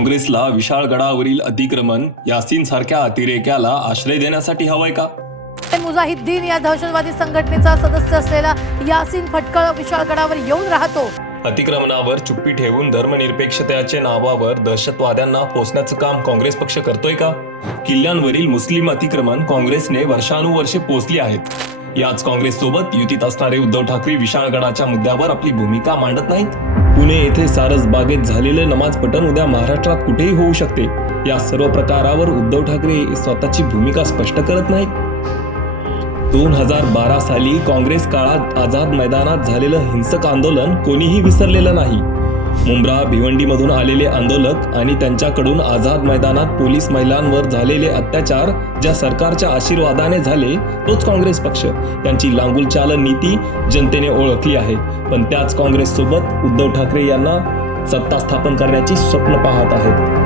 काँग्रेसला विशाळगडावरील अतिक्रमण यासीन सारख्या अतिरेक्याला आश्रय देण्यासाठी हवंय का? मुजाहिद्दीन या दहशतवादी संघटनेचा सदस्य असलेला यासीन फटकळ विशाळगडावर येऊन राहतो. अतिक्रमणावर चुप्पी ठेवून धर्मनिरपेक्षतेच्या नावावर दहशतवाद्यांना पोचण्याचं काम काँग्रेस पक्ष करतोय का? किल्ल्यांवरील मुस्लिम अतिक्रमण काँग्रेसने वर्षानुवर्षे पोचली आहेत. याच काँग्रेस सोबत युतीत असणारे उद्धव ठाकरे विशाळगडाच्या मुद्द्यावर आपली भूमिका मांडत नाहीत. पुणे येथे सारस बागेत झालेलं नमाज पठण उद्या महाराष्ट्रात कुठेही होऊ शकते. या सर्व प्रकारावर उद्धव ठाकरे स्वतःची भूमिका स्पष्ट करत नाहीत. दोन हजार बारा साली काँग्रेस काळात आझाद मैदानात झालेलं हिंसक आंदोलन कोणीही विसरलेलं नाही. मुंब्रा भिवंडीमधून आलेले आंदोलक आणि त्यांच्याकडून आझाद मैदानात पोलीस महिलांवर झालेले अत्याचार ज्या सरकारच्या आशीर्वादाने झाले तोच काँग्रेस पक्ष. त्यांची लांगुल चालन नीती जनतेने ओळखली आहे. पण त्याच काँग्रेससोबत उद्धव ठाकरे यांना सत्ता स्थापन करण्याची स्वप्न पाहत आहेत.